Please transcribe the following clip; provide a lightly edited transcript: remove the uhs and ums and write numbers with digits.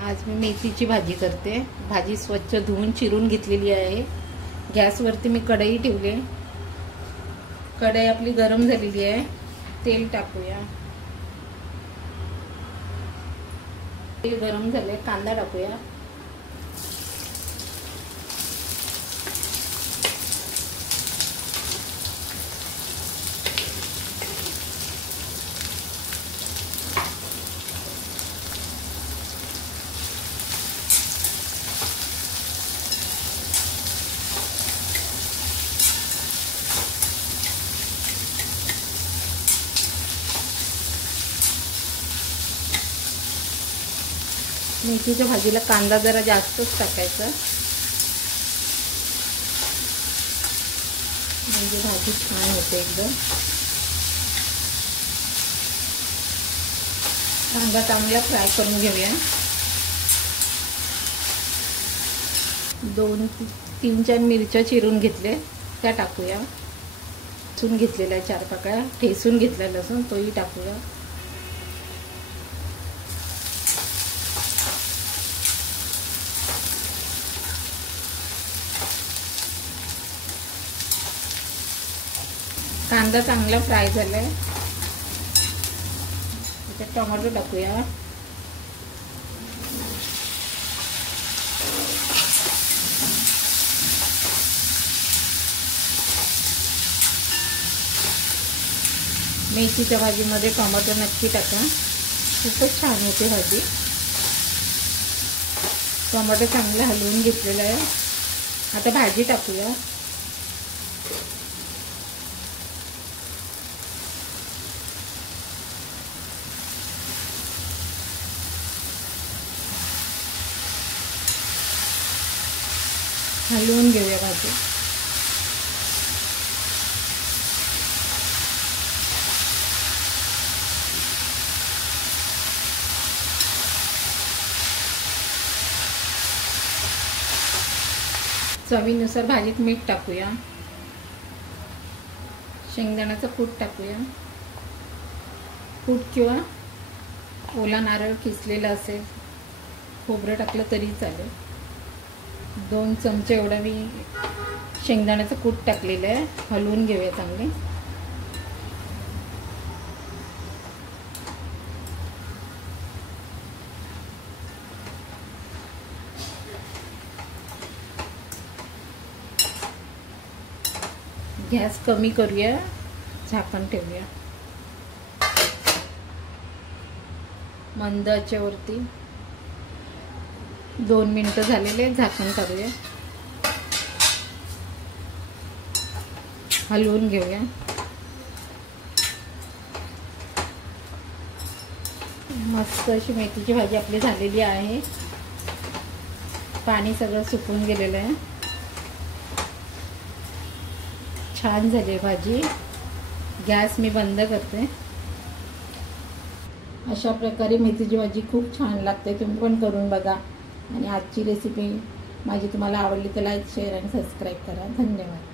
आज मी मेथीची भाजी करते। भाजी स्वच्छ धुवून चिरून घेतलेली आहे। गॅसवरती मी कढई ठेवली। कढई आपली गरम झालेली आहे। तेल टाकूया। तेल गरम झाले, कांदा टाकूया। मेथीच्या भाजीला कांदा जरा जास्तच टाकायचा, म्हणजे भाजी छान होते एकदम। कांदा चांगला फ्राय करून घेऊया। 2-3 मिरच्या चिरून घेतले, त्या टाकूया। लसूण घेतलेला आहे 4 पाकळ्या, ठेसून घेतला लसूण, तोही टाकूया। कांदा चांगला फ्राय झालाय, त्याच्यात टोमॅटो टाकूया। मेथीच्या भाजीमध्ये टोमॅटो नक्की टाका, खूपच छान होते भाजी। टोमॅटो चांगला हलवून घेतलेला आहे। आता भाजी टाकूया। हलवून घेऊया भाजी। चवीनुसार भाजीत मीठ टाकूया। शेंगदाण्याचं कूट टाकूया। कूट किंवा ओला नारळ किसलेला असेल, खोबरं टाकलं तरी चालेल। 2 चमचे एवढा मी शेंगदाण्याचं कूट टाकलेलं आहे। हलवून घेऊया चांगले। गॅस कमी करूया, झाकण ठेवूया मंद आचेवरती। 2 मिनिटं झालेले, झाकण काढूया। हलवून घेऊया। मस्त अशी मेथीची भाजी आपली झालेली आहे। पाणी सगळं सुकून गेलेलं आहे। छान झाली भाजी। गॅस मी बंद करते। अशा प्रकारे मेथीची भाजी खूप छान लागते, तुम्ही पण करून बघा। आणि आजची रेसिपी माझी तुम्हाला आवडली तर लाईक, शेअर आणि सबस्क्राईब करा। धन्यवाद।